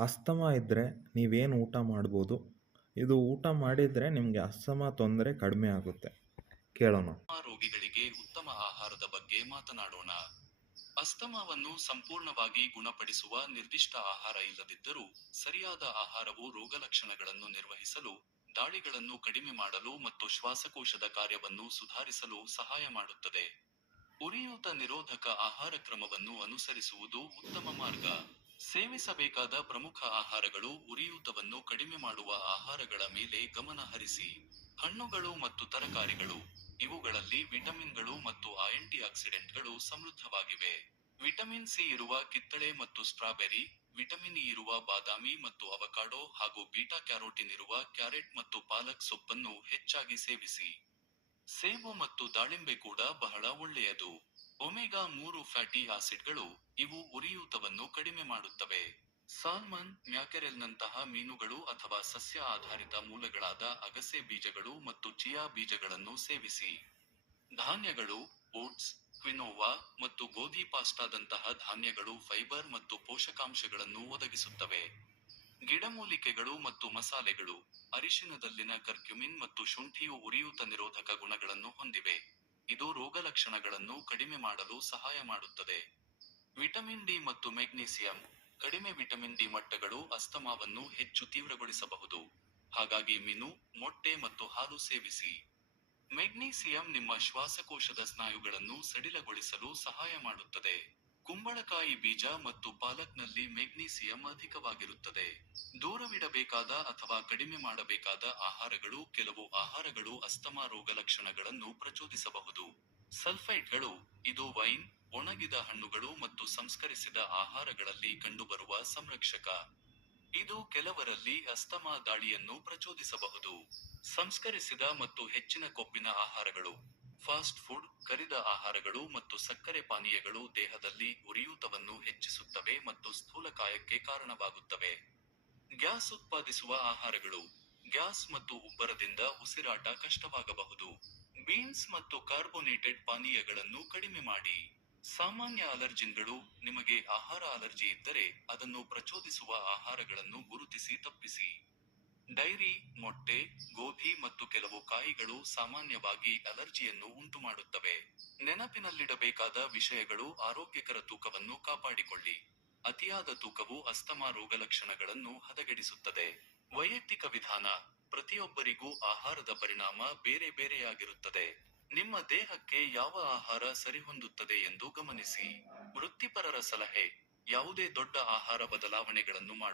Asthma ಇದ್ದರೆ ನೀವೇನು ಊಟ ಮಾಡ್ಬೋದು? ಇದು ಊಟ ಮಾಡಿದರೆ ನಿಮಗೆ ಅಸ್ತಮ ತೊಂದರೆ ಕಡಿಮೆ ಆಗುತ್ತೆ. ಕೇಳೋಣ. ರೋಗಿಗಳಿಗೆ ಉತ್ತಮ ಆಹಾರದ ಬಗ್ಗೆ ಮಾತನಾಡೋಣ. ಅಸ್ತಮಾವನ್ನು ಸಂಪೂರ್ಣವಾಗಿ ಗುಣಪಡಿಸುವ ನಿರ್ದಿಷ್ಟ ಆಹಾರ ಇಲ್ಲದಿದ್ದರೂ ಸರಿಯಾದ ಆಹಾರವು ರೋಗಲಕ್ಷಣಗಳನ್ನು ನಿರ್ವಹಿಸಲು, ದಾಳಿಗಳನ್ನು ಕಡಿಮೆ ಮಾಡಲು ಮತ್ತು ಶ್ವಾಸಕೋಶದ ಕಾರ್ಯವನ್ನು ಸುಧಾರಿಸಲು ಸಹಾಯ ಮಾಡುತ್ತದೆ. ಉರಿಯೂತ ನಿರೋಧಕ ಆಹಾರ ಕ್ರಮವನ್ನು ಅನುಸರಿಸುವುದು ಉತ್ತಮ ಮಾರ್ಗ. ಸೇವಿಸಬೇಕಾದ ಪ್ರಮುಖ ಆಹಾರಗಳು ಉರಿಯೂತವನ್ನು ಕಡಿಮೆ ಮಾಡುವ ಆಹಾರಗಳ ಮೇಲೆ ಗಮನ ಹರಿಸಿ, ಹಣ್ಣುಗಳು ಮತ್ತು ತರಕಾರಿಗಳು, ಇವುಗಳಲ್ಲಿ ವಿಟಮಿನ್ಗಳು ಮತ್ತು ಆಂಟಿಆಕ್ಸಿಡೆಂಟ್ಗಳು ಸಮೃದ್ಧವಾಗಿವೆ. ವಿಟಮಿನ್ ಸಿ ಇರುವ ಕಿತ್ತಳೆ ಮತ್ತು ಸ್ಟ್ರಾಬೆರಿ, ವಿಟಮಿನ್ ಇ ಇರುವ ಬಾದಾಮಿ ಮತ್ತು ಅವಕಾಡೋ ಹಾಗೂ ಬೀಟಾ ಕ್ಯಾರೋಟಿನ್ ಇರುವ ಕ್ಯಾರೆಟ್ ಮತ್ತು ಪಾಲಕ್ ಸೊಪ್ಪನ್ನು ಹೆಚ್ಚಾಗಿ ಸೇವಿಸಿ. ಸೇಬು ಮತ್ತು ದಾಳಿಂಬೆ ಕೂಡ ಬಹಳ ಒಳ್ಳೆಯದು. ಒಮೆಗಾ ಮೂರು ಫ್ಯಾಟಿ ಆಸಿಡ್ಗಳು ಇವು ಉರಿಯೂತವನ್ನು ಕಡಿಮೆ ಮಾಡುತ್ತವೆ. ಸಾಲ್ಮನ್, ಮ್ಯಾಕೆರೆಲ್ನಂತಹ ಮೀನುಗಳು ಅಥವಾ ಸಸ್ಯ ಆಧಾರಿತ ಮೂಲಗಳಾದ ಅಗಸೆ ಬೀಜಗಳು ಮತ್ತು ಚಿಯಾ ಬೀಜಗಳನ್ನು ಸೇವಿಸಿ. ಧಾನ್ಯಗಳು, ಓಟ್ಸ್, ಕ್ವಿನೋವಾ ಮತ್ತು ಗೋಧಿ ಪಾಸ್ಟಾದಂತಹ ಧಾನ್ಯಗಳು ಫೈಬರ್ ಮತ್ತು ಪೋಷಕಾಂಶಗಳನ್ನು ಒದಗಿಸುತ್ತವೆ. ಗಿಡಮೂಲಿಕೆಗಳು ಮತ್ತು ಮಸಾಲೆಗಳು ಅರಿಶಿನದಲ್ಲಿನ ಕರ್ಕ್ಯುಮಿನ್ ಮತ್ತು ಶುಂಠಿಯು ಉರಿಯೂತ ನಿರೋಧಕ ಗುಣಗಳನ್ನು ಹೊಂದಿವೆ. ಇದು ರೋಗಲಕ್ಷಣಗಳನ್ನು ಕಡಿಮೆ ಮಾಡಲು ಸಹಾಯ ಮಾಡುತ್ತದೆ. ವಿಟಮಿನ್ ಡಿ ಮತ್ತು ಮೆಗ್ನೀಸಿಯಂ ಕಡಿಮೆ ವಿಟಮಿನ್ ಡಿ ಮಟ್ಟಗಳು ಅಸ್ತಮಾವನ್ನು ಹೆಚ್ಚು ತೀವ್ರಗೊಳಿಸಬಹುದು. ಹಾಗಾಗಿ ಮೀನು, ಮೊಟ್ಟೆ ಮತ್ತು ಹಾಲು ಸೇವಿಸಿ. ಮೆಗ್ನೀಸಿಯಂ ನಿಮ್ಮ ಶ್ವಾಸಕೋಶದ ಸ್ನಾಯುಗಳನ್ನು ಸಡಿಲಗೊಳಿಸಲು ಸಹಾಯ ಮಾಡುತ್ತದೆ. ಕುಂಬಳಕಾಯಿ ಬೀಜ ಮತ್ತು ಪಾಲಕ್ನಲ್ಲಿ ಮೆಗ್ನೀಸಿಯಂ ಅಧಿಕವಾಗಿರುತ್ತದೆ. ದೂರವಿಡಬೇಕಾದ ಅಥವಾ ಕಡಿಮೆ ಮಾಡಬೇಕಾದ ಆಹಾರಗಳು ಕೆಲವು ಆಹಾರಗಳು ಅಸ್ತಮಾ ರೋಗಲಕ್ಷಣಗಳನ್ನು ಪ್ರಚೋದಿಸಬಹುದು. ಸಲ್ಫೈಟ್ಗಳು ಇದು ವೈನ್, ಒಣಗಿದ ಹಣ್ಣುಗಳು ಮತ್ತು ಸಂಸ್ಕರಿಸಿದ ಆಹಾರಗಳಲ್ಲಿ ಕಂಡುಬರುವ ಸಂರಕ್ಷಕ. ಇದು ಕೆಲವರಲ್ಲಿ ಅಸ್ತಮಾ ದಾಳಿಯನ್ನು ಪ್ರಚೋದಿಸಬಹುದು. ಸಂಸ್ಕರಿಸಿದ ಮತ್ತು ಹೆಚ್ಚಿನ ಕೊಬ್ಬಿನ ಆಹಾರಗಳು. ಫಾಸ್ಟ್ ಫುಡ್, ಕರಿದ ಆಹಾರಗಳು ಮತ್ತು ಸಕ್ಕರೆ ಪಾನೀಯಗಳು ದೇಹದಲ್ಲಿ ಉರಿಯೂತವನ್ನು ಹೆಚ್ಚಿಸುತ್ತವೆ ಮತ್ತು ಸ್ಥೂಲಕಾಯಕ್ಕೆ ಕಾರಣವಾಗುತ್ತವೆ. ಗ್ಯಾಸ್ ಉತ್ಪಾದಿಸುವ ಆಹಾರಗಳು, ಗ್ಯಾಸ್ ಮತ್ತು ಉಬ್ಬರದಿಂದ ಉಸಿರಾಟ ಕಷ್ಟವಾಗಬಹುದು. ಬೀನ್ಸ್ ಮತ್ತು ಕಾರ್ಬೋನೇಟೆಡ್ ಪಾನೀಯಗಳನ್ನು ಕಡಿಮೆ ಮಾಡಿ. ಸಾಮಾನ್ಯ ಅಲರ್ಜಿನ್ಗಳು, ನಿಮಗೆ ಆಹಾರ ಅಲರ್ಜಿ ಇದ್ದರೆ ಅದನ್ನು ಪ್ರಚೋದಿಸುವ ಆಹಾರಗಳನ್ನು ಗುರುತಿಸಿ ತಪ್ಪಿಸಿ. ಡೈರಿ, ಮೊಟ್ಟೆ, ಗೋಧಿ ಮತ್ತು ಕೆಲವು ಕಾಯಿಗಳು ಸಾಮಾನ್ಯವಾಗಿ ಅಲರ್ಜಿಯನ್ನು ಉಂಟುಮಾಡುತ್ತವೆ. ನೆನಪಿನಲ್ಲಿಡಬೇಕಾದ ವಿಷಯಗಳು ಆರೋಗ್ಯಕರ ತೂಕವನ್ನು ಕಾಪಾಡಿಕೊಳ್ಳಿ. ಅತಿಯಾದ ತೂಕವು ಅಸ್ತಮಾ ರೋಗಲಕ್ಷಣಗಳನ್ನು ಹದಗೆಡಿಸುತ್ತದೆ. ವೈಯಕ್ತಿಕ ವಿಧಾನ, ಪ್ರತಿಯೊಬ್ಬರಿಗೂ ಆಹಾರದ ಪರಿಣಾಮ ಬೇರೆ ಬೇರೆಯಾಗಿರುತ್ತದೆ. ನಿಮ್ಮ ದೇಹಕ್ಕೆ ಯಾವ ಆಹಾರ ಸರಿಹೊಂದುತ್ತದೆ ಎಂದು ಗಮನಿಸಿ. ವೃತ್ತಿಪರರ ಸಲಹೆ, ಯಾವುದೇ ದೊಡ್ಡ ಆಹಾರ ಬದಲಾವಣೆಗಳನ್ನು ಮಾಡಿ